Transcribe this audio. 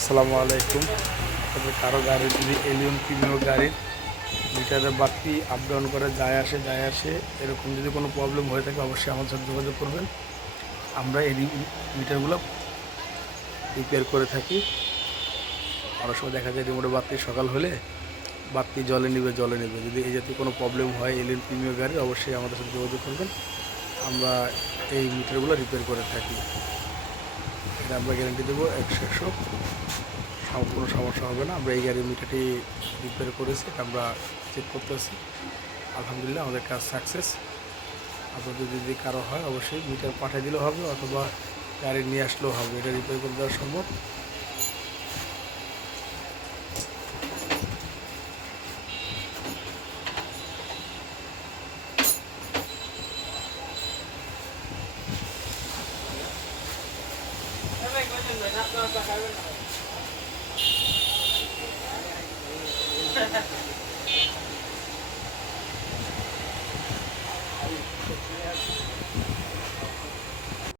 আসসালামু আলাইকুম। তবে কারো গাড়ির যদি এলিয়ন প্রিমিয়ার গাড়ির মিটারের বাতি আপ ডাউন করে যায় আসে এরকম যদি কোনো প্রবলেম হয়ে থাকে অবশ্যই আমাদের সাথে যোগাযোগ করবেন। আমরা এই মিটারগুলো রিপেয়ার করে থাকি। অনেক সময় দেখা যায় রিমোটের বাতি সকাল হলে বাতি জ্বলে নেবে। যদি এই জাতীয় কোনো প্রবলেম হয় এলিয়ন প্রিমিয়ার গাড়ির অবশ্যই আমাদের সাথে যোগাযোগ করবেন। আমরা এই মিটারগুলো রিপেয়ার করে থাকি। এটা আমরা গ্যারান্টি দেবো 100 কোনো সমস্যা হবে না। আমরা এই গাড়ির মিটারটি রিপেয়ার করেছি, এটা আমরা চেক করতেছি। আলহামদুলিল্লাহ আমাদের কাজ সাকসেস। আপনাদের যদি কারো হয় অবশ্যই মিটার পাঠিয়ে দিলেও হবে অথবা গাড়ি নিয়ে আসলেও হবে, এটা রিপেয়ার করে দেওয়া সম্ভব।